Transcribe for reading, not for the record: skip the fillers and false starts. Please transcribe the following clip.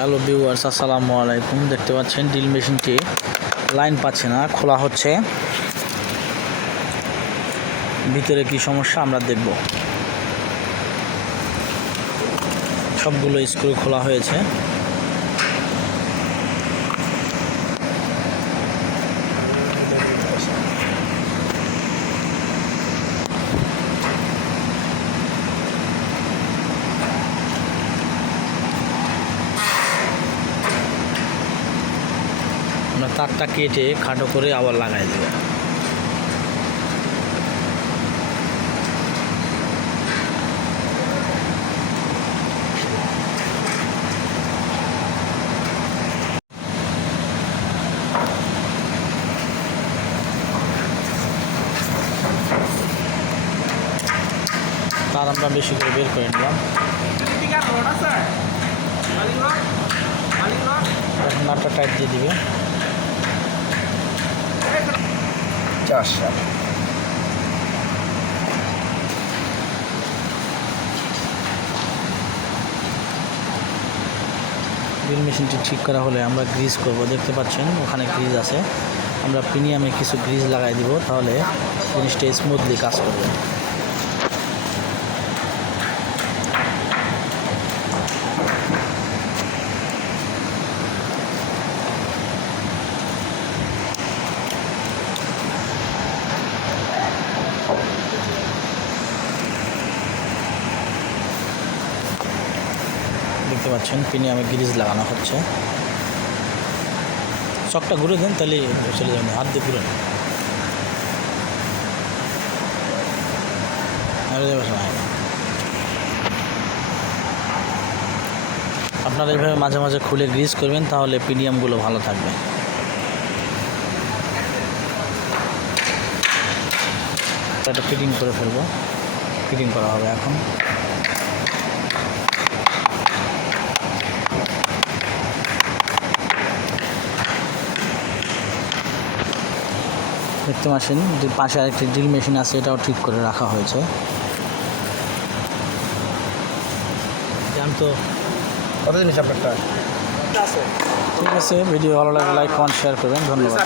Hello viewers, আসসালামু আলাইকুম। দেখতে পাচ্ছেন ড্রিল মেশিনটি লাইন পাচ্ছে না, খোলা হচ্ছে। ভিতরে কি সমস্যা আমরা দেখব। সবগুলো স্ক্রু খোলা হয়েছে। আমরা তারটা কেটে খাটো করে আবার লাগাই দেব। তার আমরা বেশি করে বের করে নিলাম। এখন নাটটা টাইট দিয়ে দিবে। ড্রিল মেশিনটি ঠিক করা হলে আমরা গ্রিজ করব। দেখতে পাচ্ছেন ওখানে গ্রিজ আছে। আমরা প্রিমিয়ামে কিছু গ্রিজ লাগাই দিব, তাহলে জিনিসটা স্মুথলি কাজ করবে। দেখতে পাচ্ছেন প্রিমিয়ামে গ্রিজ লাগানো হচ্ছে। চকটা ঘুরে দেন, তাহলে চলে যাবেন। হাত দিয়ে ঘুরেন। আপনারা এইভাবে মাঝে মাঝে খুলে গ্রিজ করবেন, তাহলে প্রিমিয়ামগুলো ভালো থাকবে। এটা ফিটিং করে ফেলবো। ফিটিং করা হবে এখন। দেখতে পাচ্ছেন পাশে আরেকটি ড্রিল মেশিন আছে, এটাও ঠিক করে রাখা হয়েছে। জানতো কত জিনিস আপনারটা ঠিক আছে। ভিডিও ভালো লাগলে লাইক কমেন্ট শেয়ার করবেন। ধন্যবাদ।